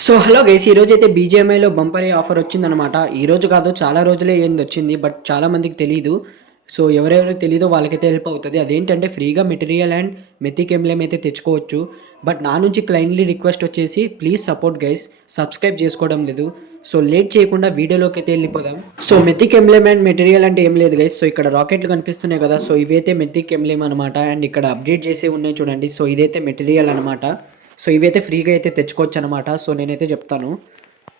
So hello guys, ఈరోజు అయితే బీజేఎంఐలో bumper offer వచ్చిందనమాట. ఈరోజు కాదు, చాలా రోజులే ఏంది వచ్చింది, బట్ చాలా మందికి తెలియదు. సో ఎవరెవరికి తెలీదో వాళ్ళకైతే హెల్ప్ అవుతుంది. అదేంటంటే ఫ్రీగా మెటీరియల్ అండ్ మెథిక్ ఎంబ్లెమ్ అయితే తెచ్చుకోవచ్చు. బట్ నా నుంచి క్లైంట్లీ రిక్వెస్ట్ వచ్చేసి ప్లీజ్ సపోర్ట్ గైస్, సబ్స్క్రైబ్ చేసుకోవడం లేదు. సో లేట్ చేయకుండా వీడియోలోకి అయితే వెళ్ళిపోదాం. సో మెథిక్ ఎంబ్లెమ్ అండ్ మెటీరియల్ అంటే ఏం లేదు గైస్. సో ఇక్కడ రాకెట్లు కనిపిస్తున్నాయి కదా, సో ఇవైతే మెథిక్ ఎంబ్లెమ్ అనమాట. అండ్ ఇక్కడ అప్డేట్ చేసే ఉన్నాయి చూడండి. సో ఇదైతే మెటీరియల్ అనమాట. సో ఇవైతే ఫ్రీగా అయితే తెచ్చుకోవచ్చు అనమాట. సో నేనైతే చెప్తాను.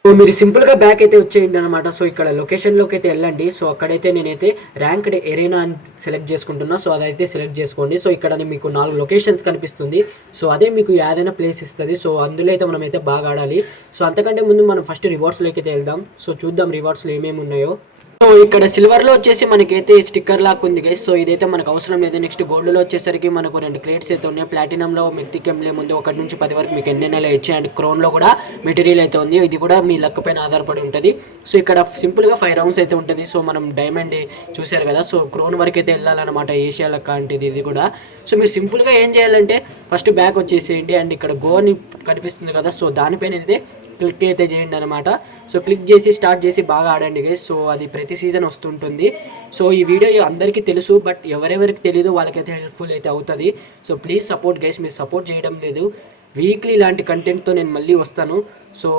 సో మీరు సింపుల్గా బ్యాక్ అయితే వచ్చేయండి అనమాట. సో ఇక్కడ లొకేషన్లోకి అయితే వెళ్ళండి. సో అక్కడైతే నేనైతే ర్యాంక్డ్ ఎరేనా అని సెలెక్ట్ చేసుకుంటున్నా. సో అదైతే సెలెక్ట్ చేసుకోండి. సో ఇక్కడ మీకు 4 లొకేషన్స్ కనిపిస్తుంది. సో అదే మీకు ఏదైనా ప్లేస్ ఇస్తుంది. సో అందులో అయితే మనం అయితే బాగా ఆడాలి. సో అంతకంటే ముందు మనం ఫస్ట్ రివార్డ్స్లోకి అయితే వెళ్దాం. సో చూద్దాం రివార్డ్స్లో ఏమేమి ఉన్నాయో. సో ఇక్కడ సిల్వర్లో వచ్చేసి మనకైతే స్టిక్కర్ లాక్ ఉంది గైస్. సో ఇదైతే మనకు అవసరం లేదు. నెక్స్ట్ గోల్డ్లో వచ్చేసరికి మనకు 2 క్రేట్స్ అయితే ఉన్నాయి. ప్లాటినంలో మెథిక్ ఎంబ్లెమ్ ఉంది, 1 నుంచి 10 వరకు మీకు ఎన్నైనా ఇచ్చి. అండ్ క్రోన్లో కూడా మెటీరియల్ అయితే ఉంది. ఇది కూడా మీ లక్ పైన ఆధారపడి ఉంటుంది. సో ఇక్కడ సింపుల్గా 5 రౌండ్స్ అయితే ఉంటుంది. సో మనం డైమండ్ చూసారు కదా, సో క్రోన్ వరకు అయితే వెళ్ళాలన్నమాట. ఏషియా లక్క అంటే ఇది కూడా. సో మీరు సింపుల్గా ఏం చేయాలంటే ఫస్ట్ బ్యాక్ వచ్చేసేయండి. అండ్ ఇక్కడ గో అని కనిపిస్తుంది కదా, సో దానిపైన అయితే క్లిక్ అయితే చేయండి అనమాట. సో క్లిక్ చేసి స్టార్ట్ చేసి బాగా ఆడండి గైస్. సో అది ప్రతి సీజన్ వస్తుంటుంది. సో ఈ వీడియో అందరికీ తెలుసు, బట్ ఎవరెవరికి తెలీదు వాళ్ళకైతే హెల్ప్ఫుల్ అయితే అవుతుంది. సో ప్లీజ్ సపోర్ట్ గైస్, మీరు సపోర్ట్ చేయడం లేదు. వీక్లీ ఇలాంటి కంటెంట్తో నేను మళ్ళీ వస్తాను. సో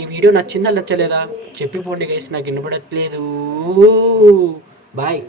ఈ వీడియో నచ్చిందా నచ్చలేదా చెప్పిపోండి గైస్, నాకు వినపడట్లేదు. బాయ్.